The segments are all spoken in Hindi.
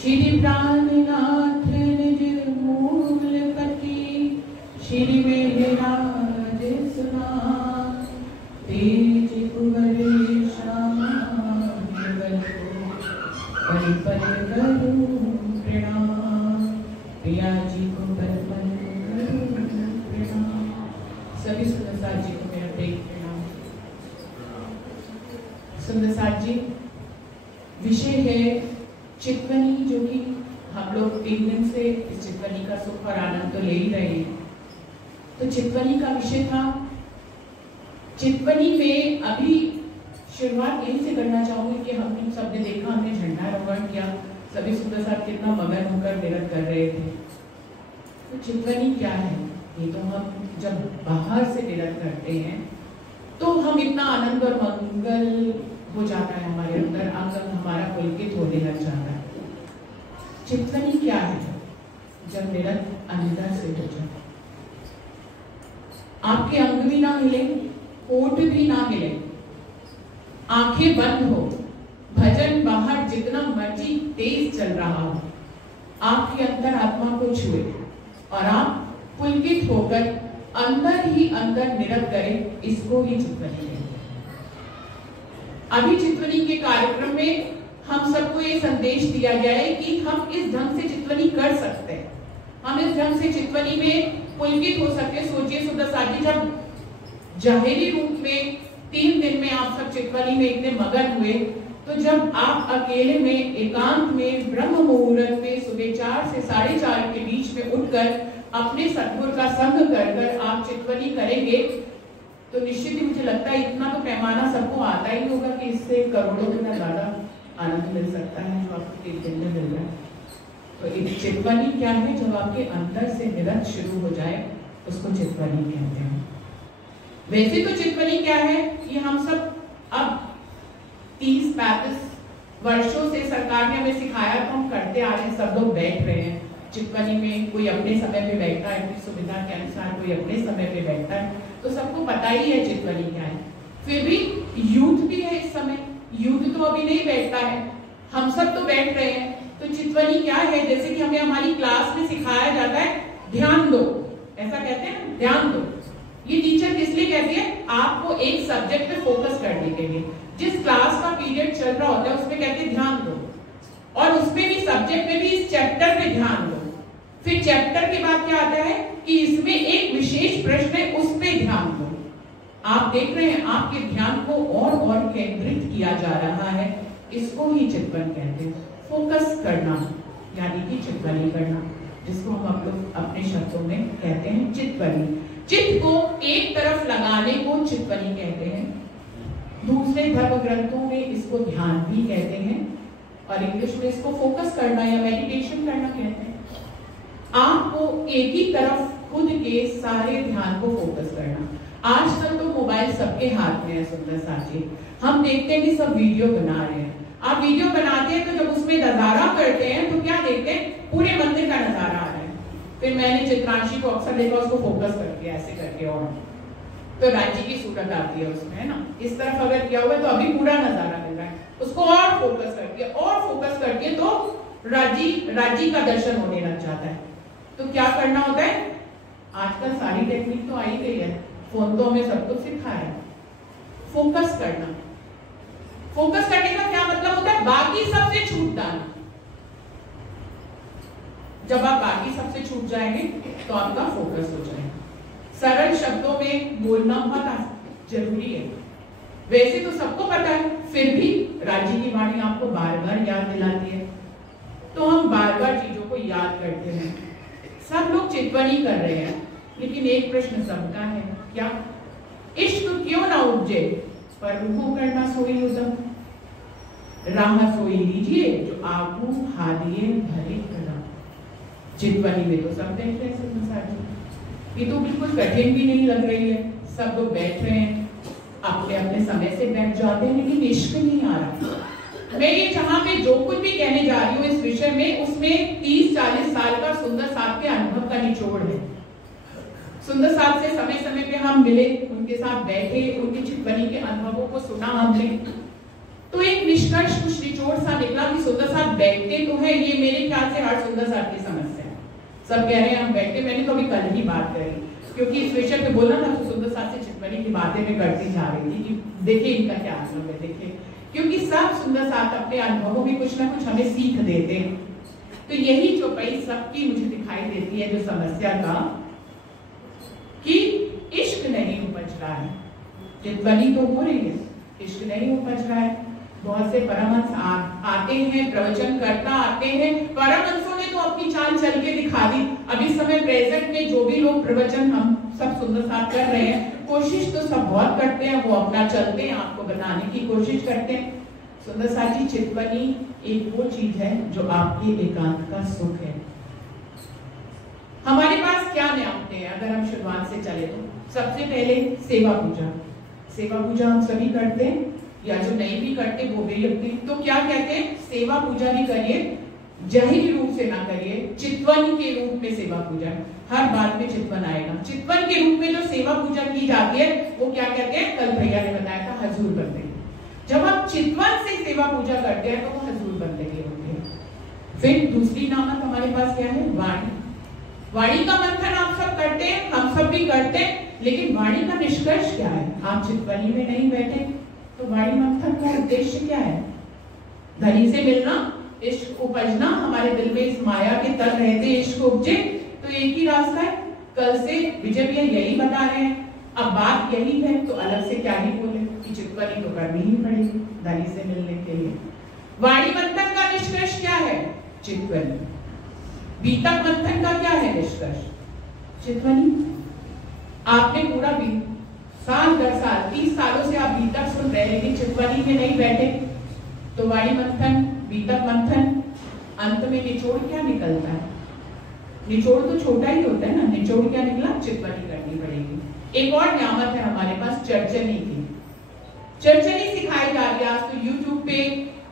श्री प्राणनाथ निज मूलपति, श्री मेघराज सुना तेज कुंवर श्याम पल पल करूं प्रणाम, प्रिया जी को पल पल करूं प्रणाम। सभी सुंदरसाज जी को मेरा प्रेम प्रणाम। सुंदरसाज जी, विषय है चितवनी, जो कि हम लोग 3 दिन से इस चितवनी का सुख और आनंद तो ले ही रहे हैं। तो चितवनी का विषय था, चितवनी में अभी शुरुआत यहीं से करना चाहूंगी कि हम सब ने देखा, हमने झंडारोहण किया, सभी सुंदर साहब कितना मगन होकर निरत कर रहे थे। तो चितवनी क्या है, ये तो हम जब बाहर से निरत करते हैं तो हम इतना आनंद और मंगल हो जाता है हमारे अंदर, अंग हमारा पुलकित होने लग जाता है। चितवनी क्या है, जब निरत अंदर से हो जाए, आपके अंग भी ना हिले, होठ भी ना हिले, आंखें बंद हो, भजन बाहर जितना मर्जी तेज चल रहा हो, आपके अंतर आत्मा को छुए और आप पुलकित होकर अंदर ही अंदर निरत करें, इसको ही चितवनी है। अभी चितवनी के कार्यक्रम में हम सबको ये संदेश दिया गया है कि हम इस ढंग से चितवनी कर सकते हैं, हम इस ढंग से चितवनी में पुलकित हो सकते हैं। सोचिए सुंदरसाज जी, जब जाहिरी रूप में 3 दिन में आप सब चितवनी में इतने मगन हुए, तो जब आप अकेले में एकांत में ब्रह्म मुहूर्त में सुबह 4 से 4:30 के बीच में उठकर अपने सतगुरु का संग कर आप चितवनी करेंगे, तो निश्चित ही मुझे लगता है इतना तो पैमाना सबको आता ही होगा कि इससे करोड़ों गुना ज्यादा आनंद मिल सकता है जो आपको 3 दिन में मिल रहा है। तो एक चितवनी क्या है, जब आपके अंदर से निरत शुरू हो जाए, उसको चितवनी कहते हैं। वैसे तो चितवनी क्या है, ये हम सब अब 30-35 वर्षों से सरकार ने हमें सिखाया, तो हम करते आ रहे हैं, सब लोग बैठ रहे हैं चितवनी में। कोई अपने समय पे बैठता है, अपनी सुविधा के अनुसार, कोई अपने समय पे बैठता है, तो सबको पता ही है चितवनी क्या है। फिर भी यूथ भी है इस समय, यूथ तो अभी नहीं बैठता है, हम सब तो बैठ रहे हैं। तो चितवनी क्या है, जैसे कि हमें हमारी क्लास में सिखाया जाता है, ध्यान दो, ऐसा कहते हैं, ध्यान दो। ये टीचर किस लिए कहती है, आपको एक सब्जेक्ट पे फोकस करने के लिए। जिस क्लास का पीरियड चल रहा होता है उसमें कहते हैं ध्यान दो, और उसमें भी सब्जेक्ट में भी इस चैप्टर पे ध्यान दो। फिर चैप्टर के बाद क्या आता है कि इसमें एक विशेष प्रश्न है, उस पे ध्यान दो। आप देख रहे हैं आपके ध्यान को और केंद्रित किया जा रहा है, इसको ही चितवन कहते हैं। फोकस करना यानी कि चितवनी करना, जिसको हम लोग अपने शब्दों में कहते हैं चितवनी। चित्त को एक तरफ लगाने को चितवनी कहते हैं। दूसरे धर्म ग्रंथों में इसको ध्यान भी कहते हैं, और इंग्लिश में इसको फोकस करना या मेडिटेशन करना कहते हैं। आपको एक ही तरफ खुद के सारे ध्यान को फोकस करना। आजकल तो मोबाइल सबके हाथ में है सुंदरसाज जी, हम देखते हैं कि सब वीडियो बना रहे हैं। आप वीडियो बनाते हैं तो जब उसमें नजारा करते हैं तो क्या देखते हैं, पूरे मंदिर का नजारा आ रहा है। फिर मैंने चित्रांशी को अक्सर देखा, उसको फोकस करके ऐसे करके, और तो राज्य की सूरत आती है उसमें, है ना। इस तरफ अगर किया हुआ है तो अभी पूरा नजारा मिल रहा है, उसको और फोकस करके तो राज्य का दर्शन होने लग जाता है। तो क्या करना होता है, आजकल सारी टेक्निक तो आई गई है, फोन तो हमें सब कुछ सिखाया है। फोकस करना, फोकस करने का क्या मतलब होता है, बाकी सबसे छूट जाना। जब आप बाकी सबसे छूट जाएंगे तो आपका फोकस हो जाएगा। सरल शब्दों में बोलना बहुत जरूरी है। वैसे तो सबको पता है, फिर भी राज्य की वाणी आपको बार बार याद दिलाती है, तो हम बार बार चीजों को याद करते हैं। सब लोग चितवनी कर रहे हैं, लेकिन एक प्रश्न सबका है, क्या इश्क क्यों ना उपजे, पर रूहों करना सोई उदम, राह सोई लीजिए जो आगू हादिए भरे कदम। चितवनी में तो सब देख रहे हैं, ये तो बिल्कुल कठिन भी नहीं लग रही है, सब लोग बैठ रहे हैं, अपने अपने समय से बैठ जाते हैं, लेकिन इश्क नहीं आ रहा। मैं ये जहां पे जो कुछ भी कहने जा रही हूँ इस विषय में, उसमें 30-40 साल का सुंदर साहब के अनुभव का निचोड़ है। सुंदर साहब से समय समय पे हम मिले, उनके साथ बैठे, उनकी चितवनी के अनुभवों को सुना हमने, तो एक निष्कर्ष कुछ निचोड़ सा निकला कि सुंदर साहब बैठते तो है, ये मेरे साल से हर सुंदर साथ की समस्या है। सब कह रहे हैं हम बैठे, मैंने तो अभी कल ही बात करी क्योंकि इस विषय पे बोलना था तो सुंदर साथ से चितवनी की बातें मैं करती जा रही थी कि देखिए इनका क्या अनुभव है, देखिए, क्योंकि सब सुंदर साथ अपने अनुभवों में कुछ ना कुछ हमें सीख देते हैं। तो यही चौपाई सबकी मुझे दिखाई देती है जो समस्या का कि इश्क नहीं उपज रहा है। चितवनी तो हो रही है, इश्क नहीं उपज रहा है। बहुत से परमहंस आते हैं, प्रवचन करता आते हैं, परमहंसों ने तो अपनी चाल चल के दिखा दी। अभी समय प्रेजेंट में जो भी लोग प्रवचन हम सब सुंदर साथ कर रहे हैं, कोशिश तो सब बहुत करते हैं, वो अपना चलते हैं, आपको बताने की कोशिश करते हैं। सुंदर साथ जी, चितवनी एक वो चीज है जो आपके एकांत का सुख है। हमारे पास क्या नियमते हैं अगर हम शुरुआत से चले तो सबसे पहले सेवा पूजा। सेवा पूजा हम सभी करते हैं या जो नहीं भी करते वो भी लगते हैं। तो क्या कहते हैं, सेवा पूजा भी करिए, जाहिर रूप से ना करिए, चितवन के रूप में सेवा पूजा। हर बात में चितवन आएगा। चितवन के रूप में जो सेवा पूजा की जाती है वो क्या कहते हैं, कल भैया ने बताया था, हजूर बंदगी। जब हम चितवन से सेवा पूजा करते हैं तो वो हजूर बंदगी होती है। फिर दूसरी नामक हमारे पास क्या है, वाणी। वाणी का मंथन आप सब करते हैं, हम सब भी करते हैं, लेकिन वाणी का निष्कर्ष क्या है? आप चितवनी में नहीं बैठे तो वाणी मंथन का उद्देश्य क्या है? धनी से मिलना, इश्क उपजना, हमारे दिल में इस माया के तर रहते इश्क उपजे, तो एक ही रास्ता है। कल से विजय भैया यही बता रहे हैं, अब बात यही है तो अलग से क्या ही बोले कि चितवनी तो करनी ही पड़ेगी धनी से मिलने के लिए। वाणी मंथन का निष्कर्ष क्या है? चितवनी। बीतक मंथन का क्या है निष्कर्ष? चितवनी। आपने पूरा साल दर साल 30 सालों से आप बीतक सुन रहे हैं लेकिन चितवनी में नहीं बैठे तो वाणी मंथन, बीतक मंथन, अंत में निचोड़ क्या निकलता है? निचोड़ तो छोटा ही होता है ना, निचोड़ क्या निकला? चितवनी करनी पड़ेगी। एक और नियामत है हमारे पास, चर्चनी की। चर्चनी सिखाई जा रही है आज तो यूट्यूब पे,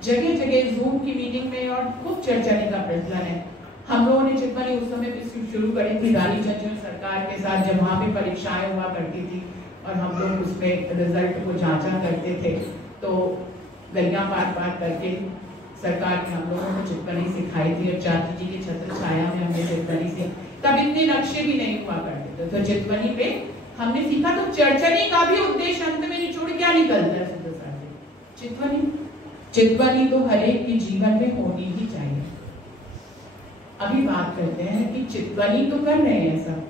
जगह जगह जूम की मीटिंग में, और खूब चर्चनी का प्रचलन है। हम लोगों ने चितवनी उस समय पे शुरू करी थी रानी चंचल सरकार के साथ, जब वहां पे परीक्षाएं हुआ करती थी और हम लोग उसमें रिजल्ट को जांचा करते थे। तो गलियां पार पार करके सरकार ने हम लोगों को चितवनी सिखाई थी और चाची जी के छत्र छाया में हमने चितवनी से, तब इतने नक्शे भी नहीं हुआ करते थे, तो चितवनी पे हमने सीखा। तो चर्चनी का भी उद्देश्य अंत में निचोड़ क्या निकलता है? चितवनी। चितवनी तो हर एक के जीवन में होनी ही चाहिए। अभी बात करते हैं कि चितवनी तो कर रहे हैं सब,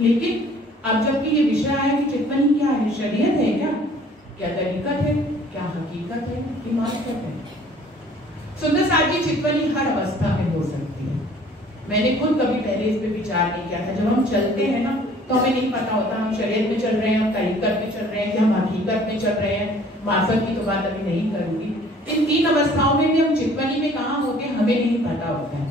लेकिन अब जबकि ये विषय आया कि चितवनी क्या है, शरीयत है क्या, क्या तरीकत है, क्या हकीकत है, कि मार्फत है? सुंदर साथ जी, चितवनी हर अवस्था में हो सकती है। मैंने खुद कभी पहले इस पे विचार नहीं किया था। जब हम चलते हैं ना तो हमें नहीं पता होता हम शरीयत में चल रहे हैं, हम तरीकत में चल रहे हैं, कि हम हकीकत में चल रहे हैं। मार्फत की तो बात अभी नहीं करूंगी। इन तीन अवस्थाओं में भी हम चितवनी में कहाँ होते हैं हमें नहीं पता होता है।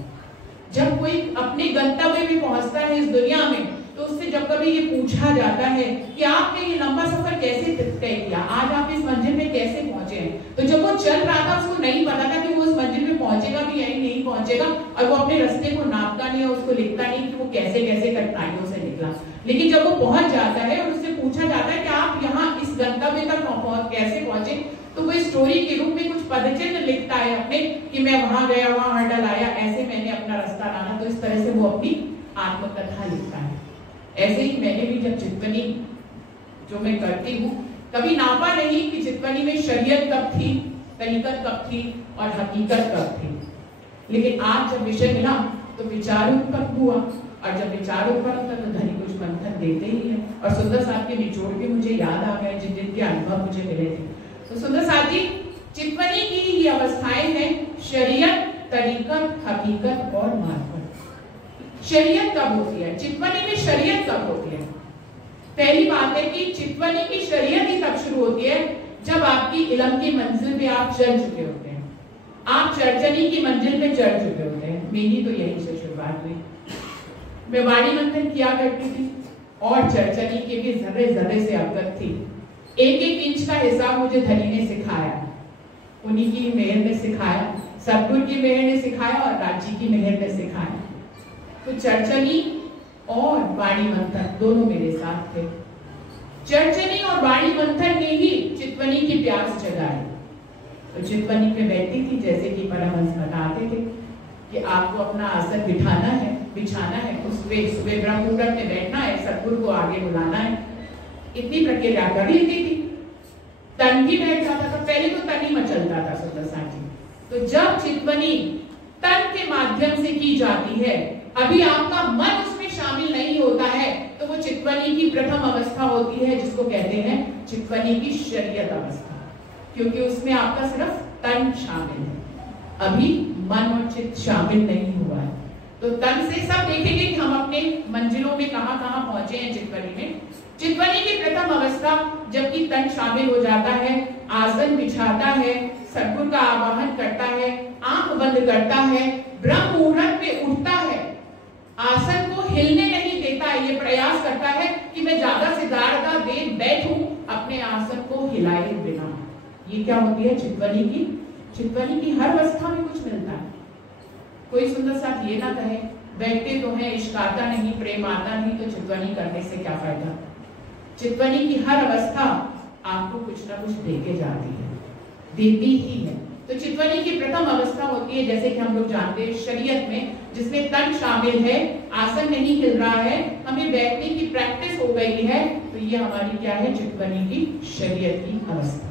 जब कोई अपने गंतव्य में पहुंचता है इस दुनिया में तो उससे जब कभी ये पूछा जाता है कि आपने ये लंबा सफर कैसे तय किया, आज आप इस मंजिल में कैसे पहुंचे हैं, तो जब वो चल रहा था उसको नहीं पता था कि वो उस मंजिल में पहुंचेगा भी या नहीं पहुंचेगा, और वो अपने रास्ते को नापता नहीं है, उसको लिखता नहीं कि वो कैसे कैसे कठिनाइयों से निकला। लेकिन जब वो पहुंच जाता है और उससे पूछा जाता है कि आप यहाँ इस गंतव्य तक कैसे पहुंचे, तो वो स्टोरी के रूप में कुछ पदचिन्ह लिखता है अपने कि मैं वहां गया, वहां हर्डल आया, ऐसे मैंने अपना रास्ता लाना। तो इस तरह से वो अपनी आत्मकथा लिखता है। ऐसे ही मैंने भी जब चितवनी जो मैं करती हूँ, कभी नापा नहीं कि चितवनी में शरीयत कब थी, तरीकत कब थी और हकीकत कब थी, लेकिन आज जब विषय मिला तो विचार उत्पन्न हुआ, और जब विचार उत्पन्न होता तो धनी कुछ मंथन देते ही है। और सुंदर साहब के निचोड़ के मुझे याद आ गए जिन जिन के अनुभव मुझे मिले थे। तो सुंदर साहब जी, चितवनी की ही अवस्थाएं हैं, शरीयत, तरीकत, हकीकत और मार्फत। शरीयत कब होती है? चितवनी में शरीयत कब होती है? पहली बात है कि चितवनी की शरीयत ही तब शुरू होती है जब आपकी इल्म की मंजिल पे आप चल चुके होते हैं, आप चर्चनी की मंजिल पे चढ़ चुके होते हैं। मेरी तो यही से शुरुआत हुई। मैं वाणी मंथन किया करती थी और चर्चनी के भी जर्रे जर्रे से अवगत थी। एक एक इंच का हिसाब मुझे धनी ने सिखाया, उन्हीं की मेहर ने सिखाया, सतगुरु की मेहर ने सिखाया और राजी की मेहर ने सिखाया। तो चर्चनी और वाणी मंथन दोनों मेरे साथ थे। चर्चनी और वाणी मंथन ने ही चितवनी की प्यास जगाई। तो चितवनी पे बैठती थी, जैसे कि परमहंस बताते थे, कि आपको अपना आसन बिछाना है, उस पे सुबह ब्रह्म मुहूर्त में बैठना है, सदगुरु को आगे बुलाना है। इतनी प्रक्रिया कर लेती थी। तन भी बैठ जाता था, पहले तो तन ही मचलता था सुंदर साथी। तो जब चितवनी तन के माध्यम से की जाती है, अभी आपका मन उसमें शामिल नहीं होता है, तो वो चितवनी की प्रथम अवस्था होती है, जिसको कहते हैं चितवनी की शरीयत अवस्था, क्योंकि उसमें आपका सिर्फ तन शामिल है, अभी मन और चित्त शामिल नहीं हुआ है। तो तन से सब देखेंगे कि हम अपने मंजिलों में कहां कहां पहुंचे हैं चितवनी में। चितवनी की प्रथम अवस्था, जबकि तन शामिल हो जाता है, आसन बिछाता है, सदगुरु का आवाहन करता है, आंख बंद करता है, ब्रह्म मुहूर्त में उठता है, आसन को हिलने नहीं देता है, ये प्रयास करता है कि मैं ज्यादा से ज्यादा देर बैठूं अपने आसन को हिलाए बिना। ये क्या होती है चितवनी की? चितवनी की हर अवस्था में कुछ मिलता है। कोई सुंदर साथ ये ना कहे बैठते तो हैं, इश्क आता नहीं, प्रेम आता नहीं, तो चितवनी करने से क्या फायदा। चितवनी की हर अवस्था आपको कुछ ना कुछ देके जाती है, देती ही है। तो चितवनी की प्रथम अवस्था होती है, जैसे कि हम लोग जानते हैं शरीयत में, जिसमें तन शामिल है, आसन नहीं हिल रहा है, हमें बैठने की प्रैक्टिस हो गई है, तो ये हमारी क्या है? चितवनी की शरीयत की अवस्था।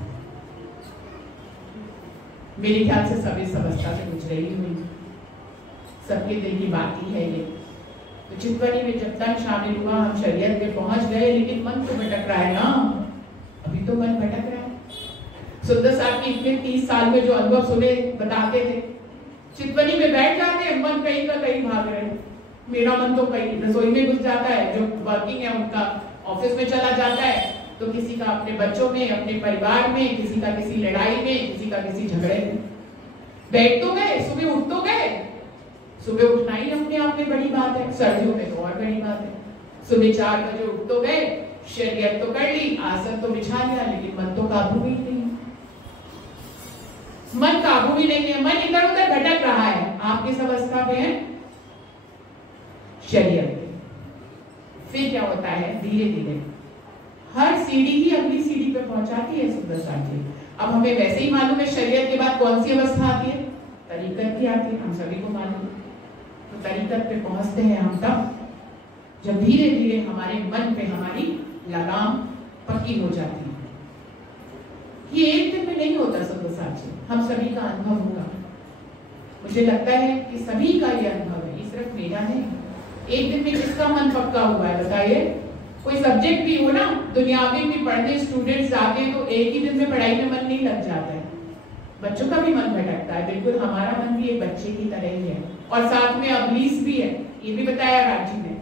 मेरे ख्याल से सब इस अवस्था से गुजरे ही हुई, सबके दिल की बात ही है ये। तो चितवनी में जब तन शामिल हुआ, हम शरीयत में पहुंच गए, लेकिन मन तो भटक रहा है ना, अभी तो मन भटक रहा है। सुंदर साहब की इतने 30 साल में जो अनुभव सुने बताते थे, चितवनी में बैठ जाते हैं, मन कहीं का कहीं भाग रहे हैं। मेरा मन तो कहीं रसोई में घुस जाता है, जो वर्किंग है उनका ऑफिस में चला जाता है, तो किसी का अपने बच्चों में, अपने परिवार में, किसी का किसी लड़ाई में, किसी का किसी झगड़े में। बैठ तो गए, सुबह उठ तो गए, सुबह उठना ही अपने आप में बड़ी बात है, सर्दियों में तो और बड़ी बात है। सुबह 4 बजे उठ तो गए, शरीयत तो कर ली, आसन तो बिछा लिया, लेकिन मन तो काबू में ही नहीं, मन काबू भी नहीं है, मन इधर उधर भटक रहा है। आप किस अवस्था पे हैं? शरीयत पे। फिर क्या होता है? धीरे धीरे हर सीढ़ी ही अगली सीढ़ी पे पहुंचाती है सुंदर साथी। अब हमें वैसे ही मालूम है शरीयत के बाद कौन सी अवस्था आती है? तरीकत की आती है, हम सभी को मालूम है। तो तरीकत पे पहुंचते हैं हम तब जब धीरे धीरे हमारे मन पे हमारी लगाम पक्की हो जाती है। ये एक दिन में नहीं होता सुंदर साथी, हम सभी का अनुभव होगा। मुझे लगता है कि सभी का ये अनुभव है, ये सिर्फ मेरा नहीं। एक दिन में किसका मन पक्का हुआ है बताइए? कोई सब्जेक्ट भी हो ना, दुनियावी भी पढ़ने स्टूडेंट्स आते हैं, तो एक ही दिन में पढ़ाई में मन नहीं लग जाता है। बच्चों का भी मन भटकता है, बिल्कुल हमारा मन भी एक बच्चे की तरह ही है, और साथ में अबलीस भी है। ये भी बताया राजी ने,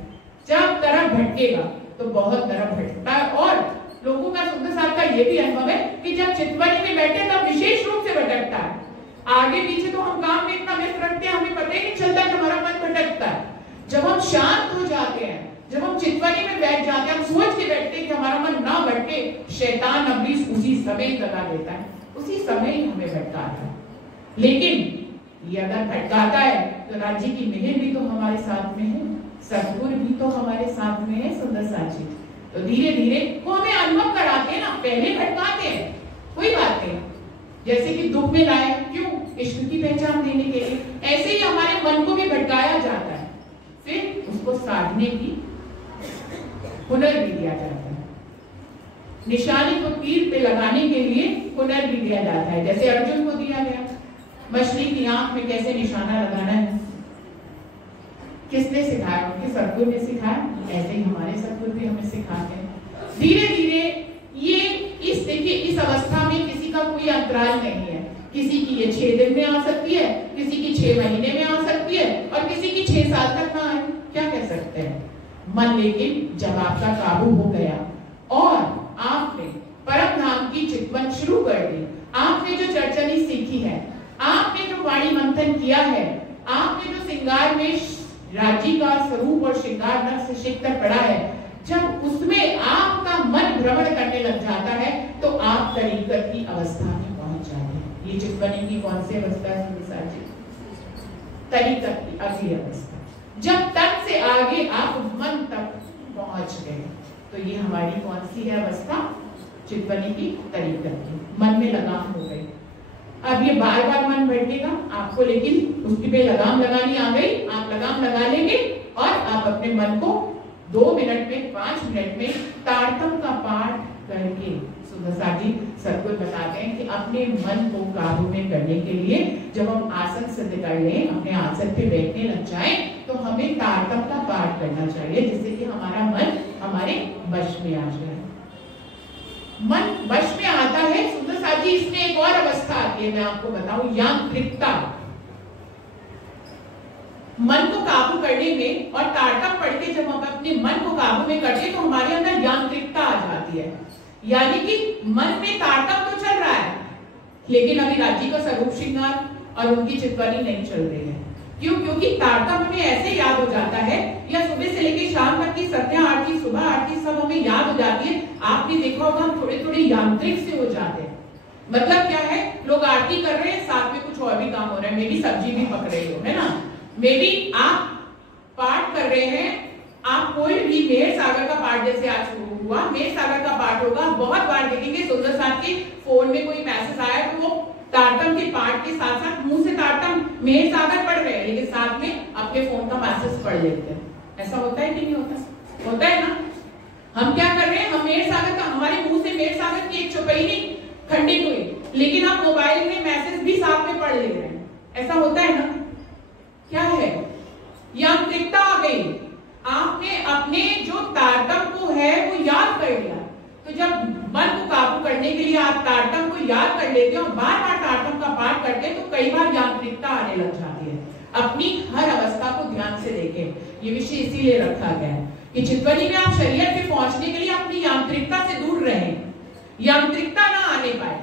जब तरफ भटकेगा तो बहुत तरफ भटकता है। और लोगों का सुंदर साहब का ये भी अनुभव है कि जब चितवनी में बैठे तब विशेष रूप से भटकता है। आगे पीछे तो हम काम में इतना व्यस्त रखते हैं, हमें पता ही नहीं चलता कि हमारा मन भटकता है। जब हम शांत हो जाते हैं, जब हम चितवनी में बैठ जाते हैं, हम सोच के बैठते हैं कि हमारा मन ना भटके, शैतान अबलीस उसी समय लगा देता है, उसी समय ही हमें भटकाता है। लेकिन ये अगर भटकाता है तो राज्य की मेहर भी तो हमारे साथ में है, सदगुरु भी तो हमारे साथ में है सुंदर साथी। तो धीरे धीरे वो हमें अनुभव कराते हैं ना, पहले भटकाते हैं कोई बात नहीं, जैसे कि दुख में लाए क्यों? इश्क की पहचान देने के लिए। ऐसे ही हमारे मन को भी भटकाया जाता है, फिर उसको साधने की हुनर भी दिया जाता है। निशानी को तीर पे लगाने के लिए हुनर भी दिया जाता है, जैसे अर्जुन को दिया गया मछली की आंख में कैसे निशाना लगाना है। किसने सिखाया? उनके सदगुरु ने सिखाया। ऐसे ही हमारे सदगुरु भी हमें सिखाते हैं। धीरे धीरे ये देखिए इस अवस्था में किसी का कोई अंतराल नहीं है। किसी की ये 6 दिन में आ सकती है, किसी की 6 महीने में आ सकती है, और किसी की 6 साल तक ना आए। क्या कह सकते हैं? मन लेकिन जब आपका काबू हो गया और आपने परम धाम की चितवन शुरू कर दी, आपने जो चर्चनी सीखी है, आपने जो वाणी मंथन किया है, आपने जो श्रृंगार में राज्य का स्वरूप और श्रृंगार नक्श शिखर पड़ा है, जब उसमें आपका मन भ्रमण करने लग जाता है तो आप तरीकत की अवस्था में पहुंच जाते हैं। ये चितवनी की कौन सी अवस्था है? तरीकत की अगली अवस्था। जब तक से आगे आप मन तक पहुंच गए, तो ये हमारी कौन सी है अवस्था? चितवनी की तरीकत की। मन में लगाम हो गई। अब ये बार बार मन भटकेगा आपको, लेकिन उसकी पे लगाम लगानी आ गई, आप लगाम लगा लेंगे और आप अपने मन को 2 मिनट में 5 मिनट में तारतम का पाठ करके सुंदर जी सबको बताते हैं कि अपने मन को काबू में करने के लिए जब हम आसन सिद्ध कर लें, अपने आसन पे बैठने लग जाए, तो हमें तारतम का पाठ करना चाहिए, जिससे कि हमारा मन हमारे वश में आ जाए। मन वश में आता है सुंदर साथ जी, इसमें एक और अवस्था आती है, मैं आपको बताऊं, यांत्रिकता। मन को काबू करने में और तारतम पढ़ के जब हम अपने मन को काबू में करते हैं तो हमारे अंदर यांत्रिकता आ जाती है, यानी कि मन में तारतम तो चल रहा है लेकिन अभी राज्य का स्वरूप श्रृंगार और उनकी चितवनी नहीं चल रही है। क्यों? क्योंकि तारतम हमें ऐसे याद हो जाता है, या सुबह से लेकर शाम तक की संध्या आरती, सुबह आरती सब हमें याद हो जाती है। आपने देखा होगा हम थोड़े थोड़े यांत्रिक से हो जाते हैं। मतलब क्या है, लोग आरती कर रहे हैं, साथ में कुछ और भी काम हो रहा है, मे बी सब्जी भी पक रही हो, है ना, मे बी आप पाठ कर रहे हैं, आप कोई भी मेहर सागर का पाठ जैसे आज शुरू हुआ, मेहर सागर का पाठ होगा, बहुत बार देखेंगे सुंदर साथ के फोन में कोई मैसेज आया तो वो तारतम के पाठ के साथ साथ मुंह से तारतम मेहर सागर पढ़ रहे हैं, लेकिन साथ में अपने फोन का मैसेज पढ़ लेते हैं। ऐसा होता है कि नहीं होता? होता है ना। हम क्या कर रहे हैं, हम मेहर सागर का, हमारे मुंह से मेहर सागर की एक चौपाई खंडित हुई, लेकिन आप मोबाइल में मैसेज भी साथ में पढ़ ले रहे हैं। ऐसा होता है ना। क्या है, यांत्रिकता आ गई। आपने अपने जो तारतम को है वो याद कर लिया, तो जब मन को काबू करने के लिए आप तारतम को याद कर लेते हो, बार बार तारतम का पाठ करते हैं, तो कई बार यांत्रिकता आने लग जाती है। अपनी हर अवस्था को ध्यान से देखें। ये विषय इसीलिए रखा गया है कि चितवनी में आप शरीयत पे पहुंचने के लिए अपनी यांत्रिकता से दूर रहें, यांत्रिकता ना आने पाए,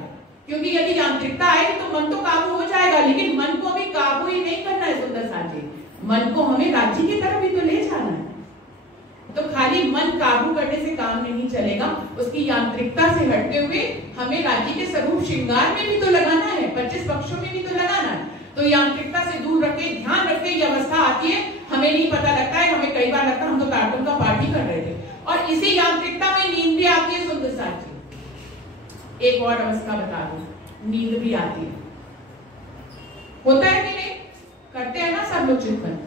क्योंकि यदि यांत्रिकता आएगी तो मन तो काबू हो जाएगा, लेकिन मन को अभी काबू ही नहीं करना है सुंदर साथी। मन को हमें राज्य की तरफ भी तो ले जाना है। तो खाली मन काबू करने से काम नहीं चलेगा, उसकी यांत्रिकता से हटते हुए हमें राज्य के स्वरूप श्रृंगार में भी तो लगाना है, 25 पक्षों में भी तो लगाना है। तो यांत्रिकता से दूर रखे, ध्यान रखे। ये अवस्था आती है, हमें नहीं पता लगता है, हमें कई बार लगता है हम तो तारतम का पाठ ही कर रहे थे, और इसी यांत्रिकता में नींद भी आती है सुंदर साथी। एक और अवस्था बता दूं, नींद भी आती है। होता है कि नहीं? करते हैं ना सब लोग चिंतन।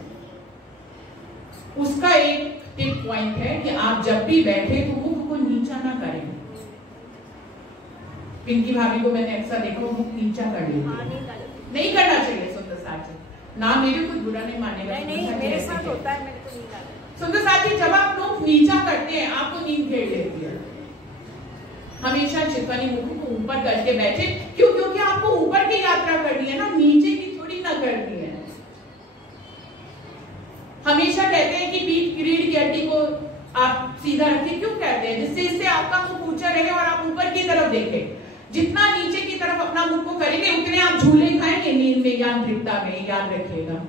उसका एक टिप पॉइंट है कि आप जब भी बैठे तो मुख को नीचा ना करें। पिंकी भाभी को मैंने अक्सर देखा, वो मुख नीचा कर लेती है। नहीं करना चाहिए सुंदर साथी। ना मेरे कुछ बुरा नहीं मानेगा, नहीं मेरे साथ होता है, मेरे को नहीं आता। सुंदर साथी, जब आप मुख नीचा करते हैं आपको नींद घेर लेती है। हमेशा चितवनी मुख को ऊपर करके बैठे। क्यों? क्योंकि आपको ऊपर की यात्रा करनी है ना, नीचे की थोड़ी ना करनी है। हमेशा कहते हैं कि बीच रीढ़ की हड्डी को आप सीधा रखिए। क्यों कहते हैं? जिससे इससे आपका मुख ऊंचा रहे और आप ऊपर की तरफ देखें। जितना नीचे की तरफ अपना मुख को करेंगे उतने आप झूले खाएंगे नींद में, यांत्रिकता में, याद रखिएगा।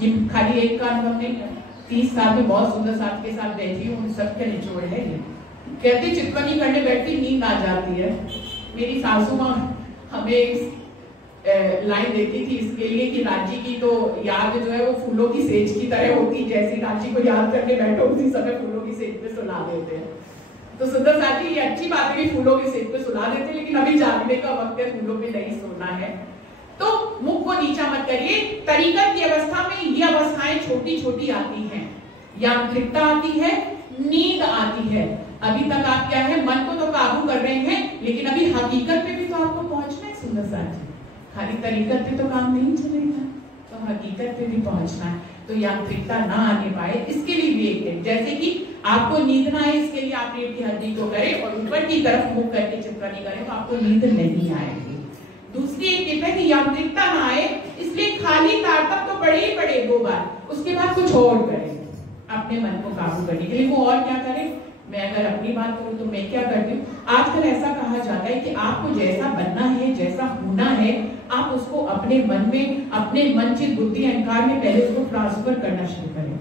ये खाली एक का अनुभव नहीं है, 30 साल में बहुत सुंदर साथ के साथ बैठी हूँ, उन सबके निचोड़ है ये। कहते चितवनी करने बैठती नींद आ जाती है। मेरी सासू माँ हमें लाइन देती थी इसके लिए कि राज्य की तो याद जो है वो फूलों की सेज की तरह होती, जैसे राज्य को याद करके बैठो उसी समय फूलों की सेज पे सुला देते हैं। तो सुंदर साथी, ये अच्छी बात है कि फूलों की सेज पे सुला देते, लेकिन अभी जागने का वक्त है, फूलों पे नहीं सोना है। तो मुख को नीचा मत करिए। तरीकत की अवस्था में ये अवस्थाएं छोटी छोटी आती हैं, यांत्रिकता आती है, नींद आती है। अभी तक आप क्या है, मन को तो काबू कर रहे हैं, लेकिन अभी हकीकत पे भी तो आपको पहुंचना है सुंदर साथी। खाली तरीकत पे तो काम नहीं चलेगा, तो हकीकत पे भी पहुंचना है। तो यांत्रिकता ना आने पाए इसके लिए भी एक टिप, जैसे कि आपको नींद ना आए इसके लिए आप रीढ़ की हड्डी को करें और ऊपर की तरफ मुख करके चितवनी करें, तो आपको नींद नहीं आएगी। दूसरी एक टिप है कि यांत्रिकता ना आए, इसलिए खाली तारतम तो पढ़े ही पढ़े 2 बार, उसके बाद कुछ और करें अपने मन को काबू करने के लिए। वो और क्या करें? मैं अगर अपनी बात करूं तो मैं क्या करती हूँ, आजकल ऐसा कहा जाता है कि आपको जैसा बनना है, जैसा होना है, आप उसको अपने मन में, अपने मन, चित्त, बुद्धि, अहंकार में पहले उसको ट्रांसफर करना शुरू करें।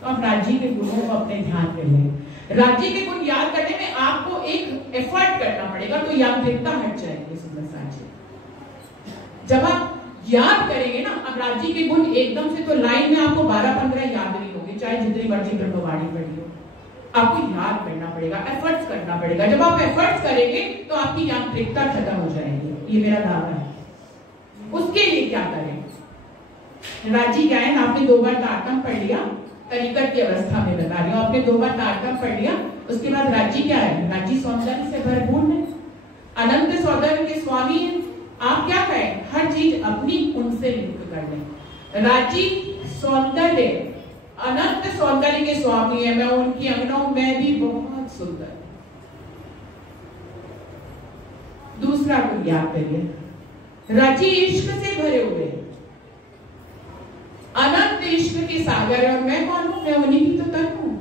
तो आप राज्य के गुणों को अपने ध्यान में लें। राज्य के गुण याद करने में आपको एक एफर्ट करना पड़ेगा, तो यांत्रिकता हट जाएगी सुंदर साथी। जब आप याद करेंगे ना, अब राज्य के गुण एकदम से तो लाइन में आपको 12-15 याद नहीं होगी, चाहे जितनी मर्जी ब्रह्मवाणी पढ़ी हो, आपको याद करना पड़ेगा, एफर्ट्स करना पड़ेगा। जब आप एफर्ट्स करेंगे तो आपकी यांत्रिकता खत्म हो जाएगी। ये मेरा दावा है। उसके लिए क्या करें? राजी क्या है? आपने 2 बार तारतम पढ़ लिया, तरीकत की अवस्था में बता रही हूँ, आपने 2 बार तारतम पढ़ लिया, उसके बाद राजी क्या है? राजी सौंदर्य से भरपूर है, अनंत सौंदर्य के स्वामी है। आप क्या करें? हर चीज अपनी उनसे लिंक कर लें। राजी सौंदर्य, अनंत सौंदर्य के स्वामी है, मैं उनकी अंगना हूं, मैं भी बहुत सुंदर। दूसरा को याद करिए, राजी इश्क से भरे हुए, अनंत इश्क के सागर है, और मैं कौन हूं? मैं उन्हीं की तो तन हूं,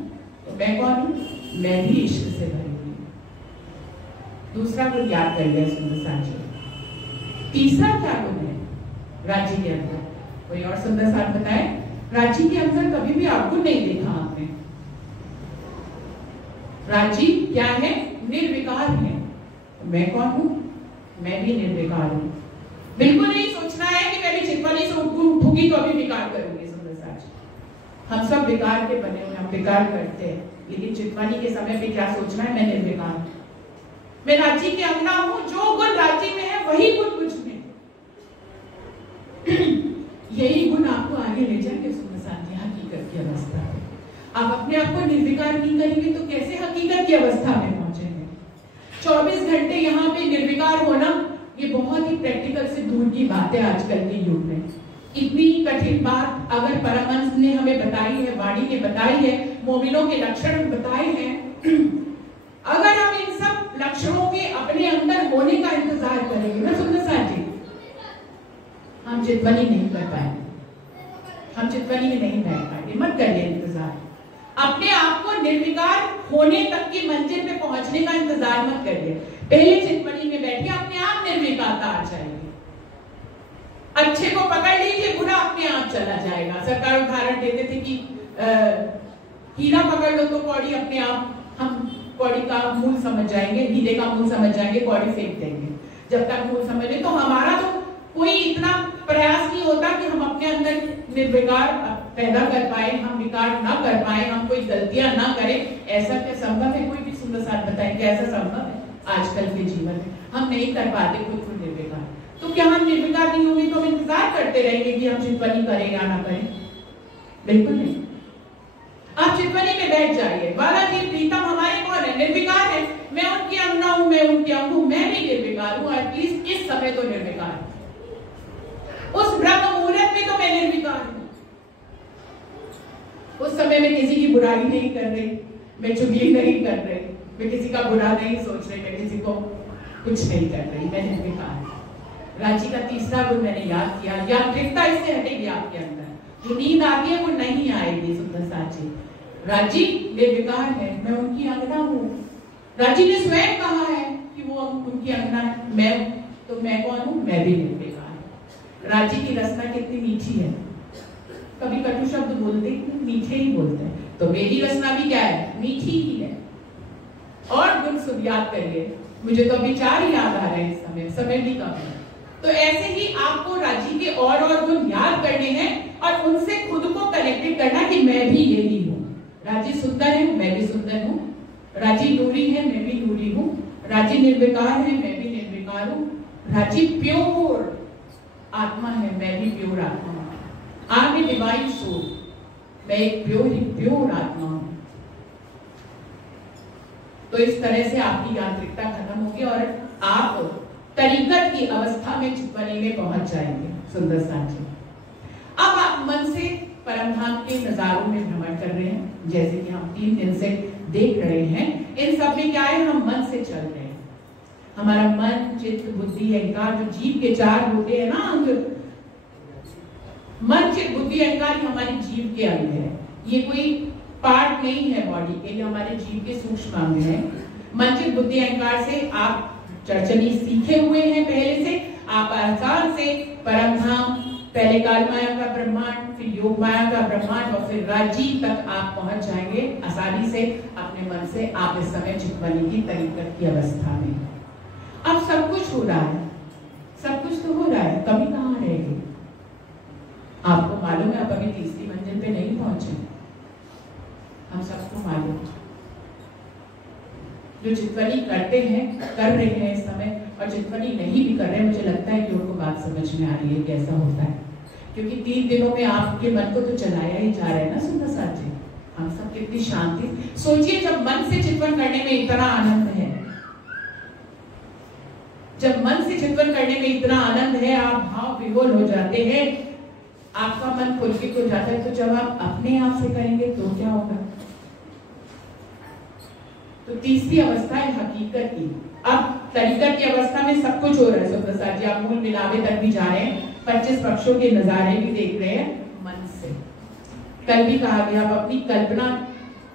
तो मैं कौन हूं? मैं भी इश्क से भरी हुई। दूसरा को याद करिए सुंदर साथ। तीसरा क्या गुण है राजी के अंदर? कोई और सुंदर साथ बताए। राजी के अंदर कभी भी अवगुण नहीं देखा आपने। राजी क्या है? निर्विकार है। मैं कौन हूं? मैं भी निर्विकार हूं। बिल्कुल नहीं सोचना है कि मैं भी चितवनी से उठूंगी तो अभी विकार करूंगी। सुंदर साथ, हम सब विकार के बने हुए, हम विकार करते हैं, लेकिन चितवनी के समय पे क्या सोचना है? मैं निर्विकार हूं, मैं राजी के अंगना हूं, जो गुण राजी में है वही गुण मुझ में। यही गुण आपको आगे ले जाएंगे सुंदर साथी हकीकत की अवस्था में। आप अपने आप को निर्विकार नहीं करेंगे तो कैसे हकीकत की अवस्था में पहुंचेंगे? 24 घंटे यहाँ पे निर्विकार होना ये बहुत ही प्रैक्टिकल से दूर की बात है आजकल के युग में। इतनी कठिन बात अगर परमहंस ने हमें बताई है, वाणी ने बताई है, मोमिनों के लक्षण बताए हैं, अगर हम इन सब लक्षणों के अपने अंदर होने का इंतजार करेंगे ना सुंदर साथ जी, हम चितवनी नहीं कर पाएंगे, हम चितवनी में नहीं बैठ पाएंगे। मत करिए इंतजार, अपने आप को निर्विकार होने तक की मंजिल पे पहुंचने का इंतजार मत करिए। पहले चितवनी में बैठिए, अपने आप निर्विकारता आ जाएगी। अच्छे को पकड़ लीजिए, बुरा अपने आप चला जाएगा। सरकार उदाहरण देते थे कि हीरा पकड़ लो तो कौड़ी अपने आप, हम कौड़ी का मूल समझ जाएंगे, हीरे का मूल समझ जाएंगे, कौड़ी फेंक देंगे। जब तक मूल समझे तो हमारा तो कोई इतना प्रयास नहीं होता कि हम अपने अंदर निर्विकार पैदा कर पाए, हम विकार ना कर पाए, हम कोई गलतियां ना करें। ऐसा क्या संभव है? कोई भी सुंदर साथ बताएं क्या ऐसा संभव है? आजकल के जीवन में हम नहीं कर पाते खुद को निर्विकार। तो क्या हम निर्विकार नहीं होंगे तो हम इंतजार करते रहेंगे कि हम चितवनी करें या ना करें? बिल्कुल नहीं। आप चितवनी में बैठ जाइए। बालाजी प्रीतम हमारे कौन है? निर्विकार है। मैं उनकी अंगना हूं, मैं उनकी अंग हूं, मैं भी निर्विकार हूं। एटलीस्ट इस समय तो निर्विकार हूं, उस ब्रह्म मुहूर्त में तो मैं निर्विकार हूं। उस समय मैं किसी की बुराई नहीं कर रही, मैं चुगली नहीं कर रही, मैं किसी का बुरा नहीं सोच रही, मैं किसी को कुछ नहीं कर रही, मैं निर्विकार हूं। राजी का तीसरा गुण मैंने याद किया, यांत्रिकता इससे हटेगी आपके अंदर। जो नींद आती है वो नहीं आएगी सुंदर साची। राजी निर्विकार है, मैं उनकी अंगना हूं। राजी ने स्वयं कहा है कि वो उनकी अंगना है। मैं कौन हूं? मैं भी निर्विकार हूं। राजी की रचना कितनी मीठी है, कभी कटु शब्द बोलते ही मीठे ही बोलते हैं। तो मेरी रचना भी क्या है? मीठी ही है। और गुण सुन याद करिए, मुझे तो अभी 4 ही याद आ रहे हैं, समय भी कम है। तो ऐसे ही आपको राजी के और गुण याद करने हैं और उनसे खुद को कनेक्टेड करना कि मैं भी यही हूँ। राजी सुंदर है, मैं भी सुंदर हूँ। राजी नूरी है, मैं भी नूरी हूँ। राजी निर्विकार है, मैं भी निर्विकार हूँ। राजी प्योर आत्मा है, मैं भी प्योर आत्मा हूँ। आई एम डिवाइन सोल, मैं एक प्योर आत्मा हूँ। तो इस तरह से आपकी यांत्रिकता खत्म होगी और आप तरीकत की अवस्था में चितवनी में पहुंच जाएंगे सुंदर साथी। अब आप मन से परमधाम के नजारों में भ्रमण कर रहे हैं, जैसे कि हम 3 दिन से देख रहे हैं। इन सब में क्या है? हम मन से चल रहे हैं। हमारा मन, चित्त, बुद्धि, अहंकार, जो जीव के 4 होते हैं ना अंग, मन, चित्त, बुद्धि, अहंकार हमारे जीव के अंग है। ये कोई पार्ट नहीं है बॉडी के, ये हमारे जीव के सूक्ष्म अंग है। मन, चित्त, बुद्धि, अहंकार से आप चर्चनी सीखे हुए हैं पहले से। आप आसान से परमधाम, पहले काल माया का ब्रह्मांड, फिर योग माया का ब्रह्मांड और फिर राजी तक आप पहुंच जाएंगे आसानी से अपने मन से। आप इस समय चितवनी की तरीकत की अवस्था में। अब सब कुछ हो रहा है, सब कुछ तो हो रहा है, कमी कहाँ रहेगी? आपको मालूम है आप अभी 3री मंजिल पे नहीं पहुंचे, हम सबको मालूम। जो चितवनी करते हैं, कर रहे हैं इस समय, और चितवनी नहीं भी कर रहे हैं, मुझे लगता है कि उनको बात समझ में आ रही है कैसा होता है, क्योंकि 3 दिनों में आपके मन को तो चलाया ही जा रहा है ना सुंदर साथ जी। हम सब कितनी शांति, सोचिए जब मन से चितवन करने में इतना आनंद है, जब मन से चितवन करने में इतना आनंद है, आप भाव विभोर हो जाते हैं, आपका मन पुलकित हो जाता है, तो जब आप अपने आप से करेंगे तो क्या होगा। तो तीसरी अवस्था है हकीकत की। अब तरीकत की अवस्था में सब कुछ हो रहा है सुंदर साथ जी, आप मूल मिलावे तक भी जा रहे हैं, 25 पक्षों के नजारे भी देख रहे हैं मन से। कल भी कहा गया आप अपनी कल्पना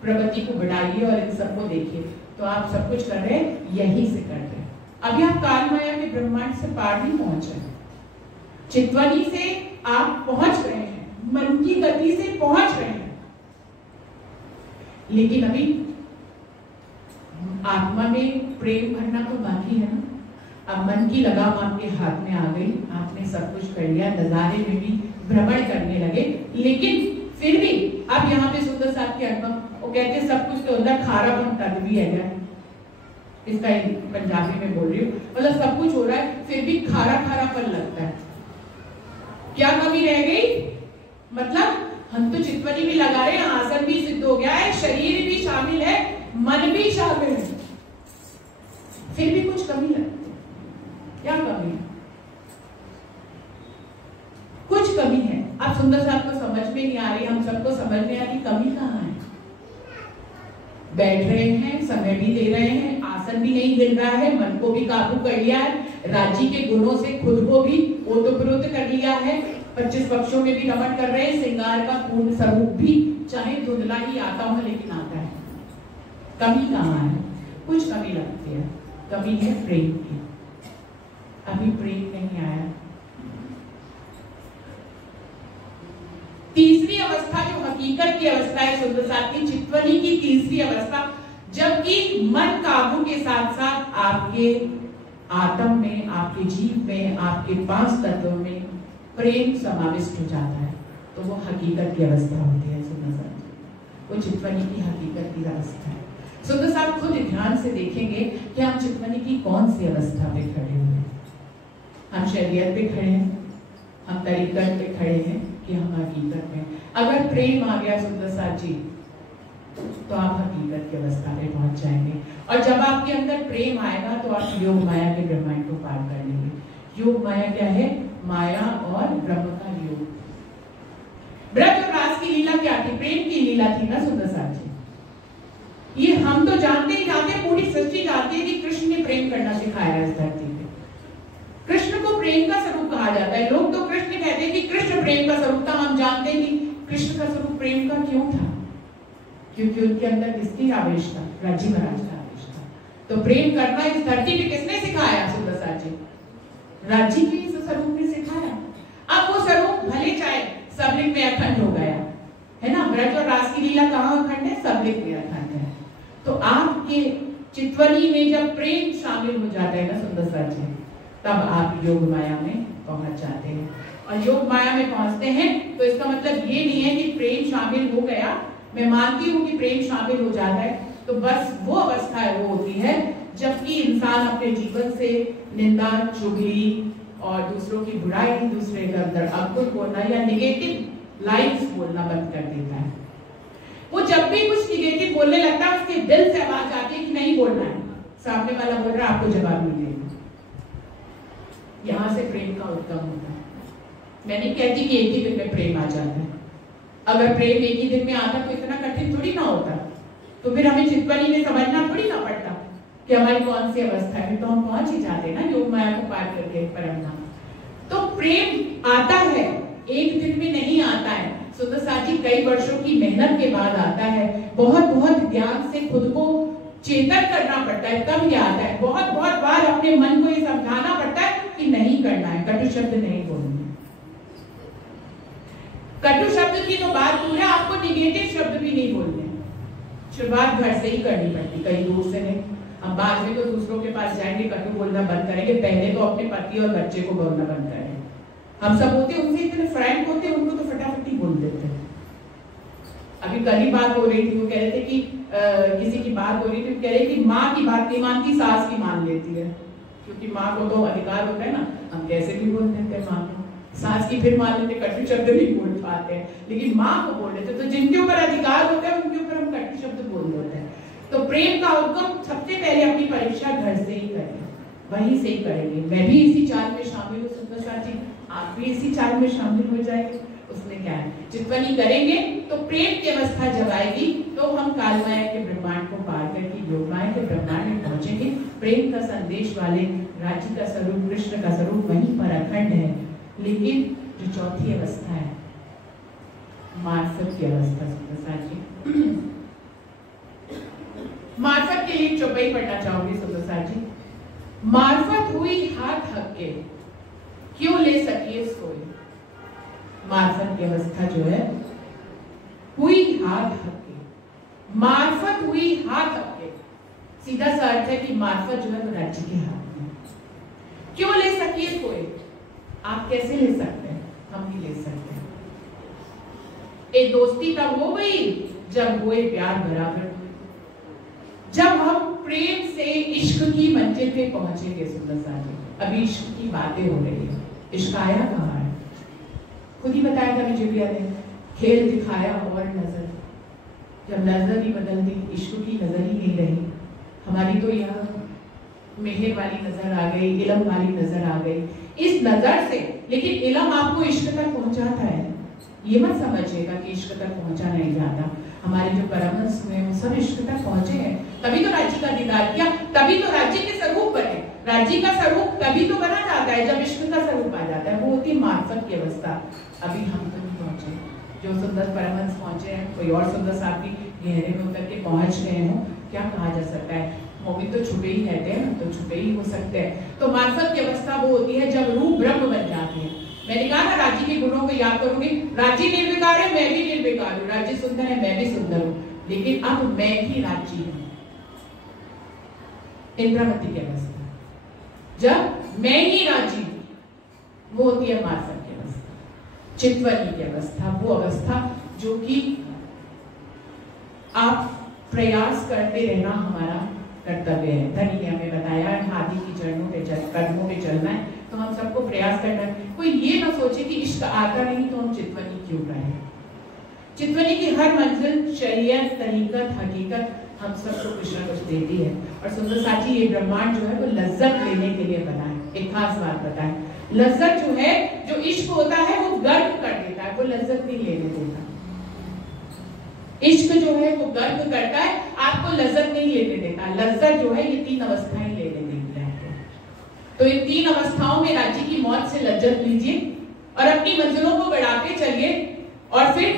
प्रगति को बढ़ाइए और इन सबको देखिए, तो आप सब कुछ कर रहे हैं यही से कर रहे हैं। अभी आप काल माया के ब्रह्मांड से पार नहीं पहुंच रहे, चितवनी से आप पहुंच रहे हैं, मन की गति से पहुंच रहे हैं, लेकिन अभी आत्मा में प्रेम भरना तो बाकी है ना। अब मन की लगाम आपके हाथ में आ गई, आपने सब कुछ कर लिया, नजारे में भी भ्रमण करने लगे, लेकिन फिर भी अब यहाँ पे सुंदर साहब के अनुभव, वो कहते हैं सब कुछ के अंदर खारापन तक भी है क्या, इसका पंजाबी में बोल रही हूँ, मतलब सब कुछ हो रहा है फिर भी खारा खारापन लगता है। क्या कमी रह गई, मतलब हम तो चितवनी भी लगा रहे हैं, आसन भी सिद्ध हो गया है, शरीर भी शामिल है, मन भी शामिल है, फिर भी कुछ कमी लगती है। क्या कमी है, कुछ कमी है। आप सुंदर साहब को समझ में नहीं आ रही, हम सबको समझ में आ रही, कमी कहाँ है। बैठ रहे हैं, समय भी ले रहे हैं, आसन भी नहीं हिल रहा है, मन को भी काबू कर लिया है, राज्य के गुणों से खुद को भी ओतप्रोत कर लिया है, 25 पक्षों में भी रमण कर रहे हैं, श्रृंगार का पूर्ण स्वरूप भी चाहे धुंधला ही आता हो लेकिन आता है। कमी कहाँ है, कुछ कमी लगती है, कमी है प्रेम की, अभी प्रेम नहीं आया। तीसरी अवस्था जो हकीकत की अवस्था है सुंदर साथ की, चितवनी की तीसरी अवस्था, जबकि मन काबू के साथ साथ आपके आत्म में, आपके जीव में, आपके 5 तत्वों में प्रेम समाविष्ट हो जाता है, तो वो हकीकत की अवस्था होती है सुंदर साहब, वो चितवनी की हकीकत की अवस्था है। सुंदर साहब खुद ध्यान से देखेंगे कि हम चितवनी की कौन सी अवस्था पे खड़े हुए हैं। हम शरीयत पे खड़े हैं, हम तरीकत पे खड़े हैं कि हम हकीकत में। अगर प्रेम आ गया सुंदर साथ जी तो आप हकीकत की अवस्था में पहुंच जाएंगे, और जब आपके अंदर प्रेम आएगा तो आप योग माया के ब्रह्मांड को पार कर लेंगे। योग माया क्या है, माया और ब्रह्म का योग। ब्रज और रास की लीला क्या थी, प्रेम की लीला थी ना सुंदर साथ जी। ये हम तो जानते ही जानते, पूरी सृष्टि जानती है कि कृष्ण ने प्रेम करना सिखाया है इस धरती पे। कृष्ण को प्रेम का स्वरूप कहा जाता है, लोग तो कृष्ण कहते हैं कि कृष्ण प्रेम का स्वरूप था, हम जानते हैं कि कृष्ण का स्वरूप प्रेम का क्यों था, क्योंकि उनके अंदर किसकी आवेश था, राज्य महाराज का आवेश था। तो प्रेम करना इस धरती पे किसने सिखाया सुंदर साथ जी, राज्य के इस स्वरूप ने सिखाया। अब वो स्वरूप भले चाहे सबलिंग में अखंड हो गया है ना, ब्रज और रास की लीला कहाँ अखंड है, सबलिंग में अखंड है। तो आपके चितवनी में जब प्रेम शामिल हो जाता है ना सुंदर साथ जी, तब आप योग माया में पहुंच जाते हैं। और योग माया में पहुंचते हैं तो इसका मतलब ये नहीं है कि प्रेम शामिल हो गया, मैं मानती हूँ कि प्रेम शामिल हो जाता है, तो बस वो अवस्था है वो होती है जबकि इंसान अपने जीवन से निंदा, चुगली और दूसरों की बुराई, दूसरे के अंदर अवगुण बोलना या निगेटिव लाइन्स बोलना बंद कर देता है। वो जब भी कुछ निगेटिव बोलने लगता है उसके दिल से आवाज आती है कि नहीं बोलना है, सामने वाला बोल रहा है आपको जवाब मिलेगा, यहां से प्रेम का उद्गम होता है। मैं नहीं कहती कि एक ही दिन में प्रेम आ जाता है, अगर प्रेम एक ही दिन में आता तो इतना कठिन थोड़ी ना होता, तो फिर हमें चितवनी में समझना थोड़ी ना पड़ता कि हमारी कौन सी अवस्था है, तो हम पहुंच ही जाते ना योग माया को पार करके परम धाम। तो प्रेम आता है, एक दिन में नहीं आता है सुंदर साथ जी, कई वर्षों की मेहनत के बाद आता है, बहुत बहुत ज्ञान से खुद को चेतन करना पड़ता है तब ये आता है। बहुत बहुत बार अपने मन को ये समझाना पड़ता है कि नहीं करना है, कटु शब्द नहीं बोलना। कटु शब्द की तो बात दूर है, आपको निगेटिव शब्द भी नहीं बोलने, शुरुआत घर से ही करनी पड़ती, कहीं दूर से नहीं। हम बाद में तो दूसरों के पास जाएंगे, कटु बोलना बंद करेंगे, पहले तो अपने पति और बच्चे को बोलना बंद करेंगे। हम सब होते उनसे इतने फ्रैंक होते, उनको तो फटाफट ही बोल देते हैं। अभी कल ही बात हो रही थी, वो कह रहे थे कि किसी की बात हो रही थी, कह रहे कि माँ की बात नहीं मानती, सास की मान लेती है। क्योंकि माँ को तो अधिकार होता है ना, हम कैसे भी बोल देते हैं माँ को। सास की फिर मान लेते कटु शब्द नहीं बोल पाते हैं, लेकिन माँ को बोल देते। तो जिनके ऊपर अधिकार होता है उनके ऊपर हम कटु शब्द बोल देते हैं। तो प्रेम का उद्गम सबसे पहले अपनी परीक्षा घर से ही करें, वहीं से ही करेंगे। मैं भी इसी चाल में शामिल हूँ सुंदर साथी, आप भी इसी चाल में शामिल हो जाएंगे। उसमें क्या है, चितवनी करेंगे तो प्रेम की अवस्था जब आएगी तो हम कालमाया के ब्रह्मांड को पार करके योगमाया के ब्रह्मांड में पहुंचेंगे। प्रेम का संदेश वाले राज्य का स्वरूप, कृष्ण का स्वरूप वहीं पर अखंड है। लेकिन जो चौथी अवस्था है, मार्फत की अवस्था, सुंदर साथी, मार्फत के लिए चौपाई पढ़ना चाहूंगी सुंदर साथी। मार्फत हुई हाथ हक्के, क्यों ले सकिए सोई। मार्फत की अवस्था जो है, हुई हाथ हक्के, मार्फत हुई हाथ हक्के, सीधा सा अर्थ है कि मार्फत जो है वो राज्य के हाथ में। क्यों ले सकिए कोई, आप कैसे ले सकते हैं, हम भी ले सकते हैं। एक दोस्ती तब हो गई जब हुए प्यार बराबर, जब हम प्रेम से इश्क की मंजिल पे पहुंचेंगे। सुंदर साथी, अभी इश्क की बातें हो रही है, इश्क आया कहाँ है, खुद ही बताया था मुझे भैया ने, खेल दिखाया और नजर, जब नजर ही बदल दी, इश्क की नजर ही नहीं रही हमारी, तो यहाँ मेहर वाली नजर आ गई, इलम वाली नजर आ गई। इस नजर से, लेकिन इलम आपको इश्क तक पहुंचाता है, ये मत समझिएगा कि इश्क तक पहुंचा नहीं जाता। हमारे जो परमहंस हुए वो सब इश्क तक पहुंचे हैं, तभी तो राज्य का दीदार किया, तभी तो राज्य के स्वरूप बने। राज्य का स्वरूप तभी तो बना जाता है जब इश्क का स्वरूप आ जाता है, वो होती मार्फत की अवस्था। अभी हम तो नहीं पहुंचे, जो सुंदर परमहंस पहुंचे हैं, कोई और सुंदर साथी गहरे में उतर के पहुंच गए हो, क्या कहा जा सकता है, मोमिन तो छुपे ही रहते हैं, तो छुपे ही हो सकते हैं। तो मार्फत की अवस्था वो होती है जब रूप ब्रह्म बन जाती है। मैंने कहा ना, राज्य के गुणों को याद करूंगी, राज्य निर्विकार है, मैं भी निर्विकार हूँ, राज्य सुंदर है, मैं भी सुंदर हूँ, लेकिन अब मैं ही राज्य हूँ। इंद्रावती की अवस्था, जब मैं ही राज्य हूँ, वो होती है मार्फत की अवस्था। चितवनी की अवस्था, वो अवस्था जो कि आप प्रयास करते रहना हमारा कर्तव्य है। धनी ने हमें बताया है, हाथी की चरणों पे कदमों पे चलना है, तो हम सबको प्रयास करना है। कोई ये ना सोचे कि इश्क आता नहीं तो हम चितवनी क्यों करें। चितवनी की हर मंजिल, शरीयत, तरीकत, हकीकत हम सबको कुछ ना कुछ देती है। और सुंदर साथी, ये ब्रह्मांड जो है वो लज्जत लेने के लिए बना है। एक खास बात बताएं, लज्जत जो है, जो इश्क होता है वो गर्व कर देता है, वो लज्जत नहीं लेने देता। इश्क जो है वो गर्व करता है, आपको लज्जत नहीं लेने देता। लज्जत जो है ये तीन अवस्थाएं लेने देती है आपको। तो इन तीन अवस्थाओं में राज्य की मौत से लज्जत लीजिए और अपनी मंजिलों को बढ़ाते चलिए, और फिर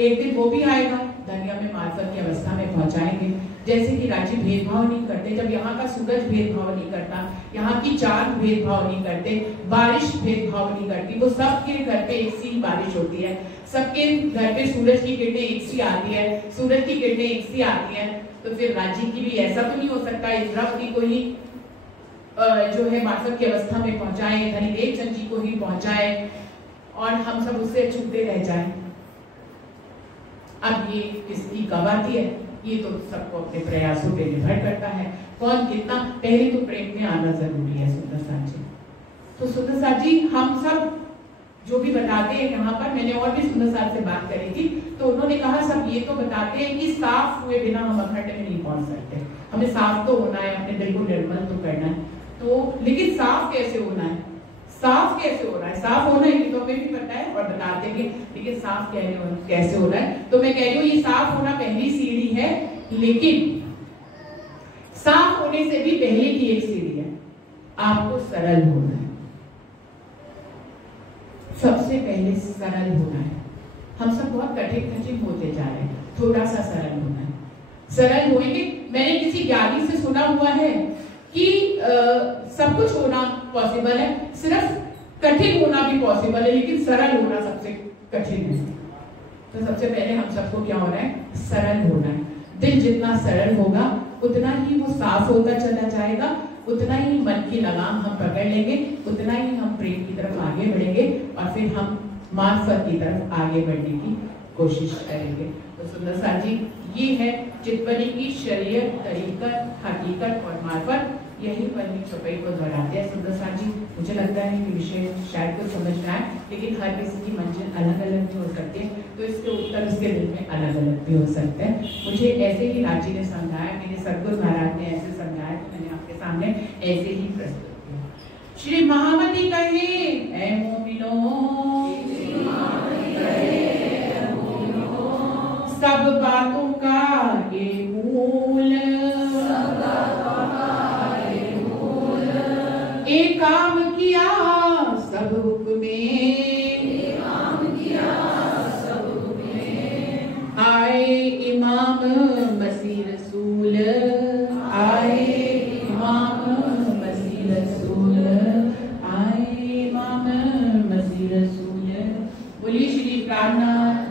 एक दिन वो भी आएगा, दुनिया में मार्फत की अवस्था में पहुंचाएंगे। जैसे कि राज्य भेदभाव नहीं करते, जब यहाँ का सूरज भेदभाव नहीं करता, यहाँ की चांद भेदभाव नहीं करते, बारिश भेदभाव नहीं करती, वो सबके घर पे एक सी बारिश होती है, सबके घर पे सूरज की किरणें एक सी आती है, सूरज की किरणें एक सी आती है। तो फिर राज्य की भी ऐसा तो नहीं हो सकता इंद्रावती को ही जो है मार्फत की अवस्था में पहुंचाए, धनीदेव चंद जी को ही पहुंचाए और हम सब उससे छूटे रह जाए। अब ये किसकी कब आती है, ये तो सबको अपने प्रयासों पे निर्भर करता है, कौन कितना, पहले तो प्रेम में आना जरूरी है। सुंदर साथ जी, तो सुंदर साथ जी हम सब जो भी बताते हैं यहाँ पर, मैंने और भी सुंदर साथ से बात करी थी, तो उन्होंने कहा सब ये तो बताते हैं कि साफ हुए बिना हम अखंड में नहीं पहुंच सकते, हमें साफ तो होना है, अपने दिल को निर्मल तो करना है। तो लेकिन साफ कैसे होना है, साफ कैसे हो रहा है, साफ होना है तो हमें भी पता है और बताते भी, लेकिन साफ कैसे हो रहा है। तो मैं कह रही हूँ ये साफ होना पहली सीढ़ी है, लेकिन साफ होने से भी पहले की एक सीढ़ी है, आपको सरल होना है। सबसे पहले सरल होना है। हम सब बहुत कठिन होते जा रहे हैं, थोड़ा सा सरल होना है। सरल होएंगे, मैंने किसी ज्ञानी से सुना हुआ है कि सब कुछ होना पॉसिबल है, सिर्फ कठिन होना भी पॉसिबल है, लेकिन सरल होना सबसे कठिन है। तो सबसे पहले हम सबको क्या होना है, सरल होना है। दिल जितना सरल होगा उतना ही वो साफ होता चला जाएगा, उतना ही मन की लगाम हम पकड़ लेंगे, उतना ही हम प्रेम की तरफ आगे बढ़ेंगे और फिर हम मार्फत की तरफ आगे बढ़ने की कोशिश करेंगे। तो सुंदर साथ जी, ये है चितवनी की शरीयत, तरीकत, हकीकत और मार्फत। यही पन्नी चौपाई को दोहराते हैं। सुंदर जी, मुझे लगता है कि विषय शायद कुछ समझ में आए, लेकिन हर किसी की मंजिल अलग अलग भी हो सकती है, तो इसके उत्तर उसके दिल में अलग अलग भी हो सकते हैं। मुझे ऐसे ही लाची ने समझाया, मेरे सदगुरु महाराज ने ऐसे समझाया कि मैंने आपके सामने ऐसे ही प्रस्तुत किया। श्री महामती कहे, ऐ मोमिनो, सब बातों का ये मूल, एक काम किया सब हुक्मे, आए इमाम मसीह रसूल, आए इमाम मसीह रसूल, आए इमाम मसीह रसूल। बोलिए श्री प्राणनाथ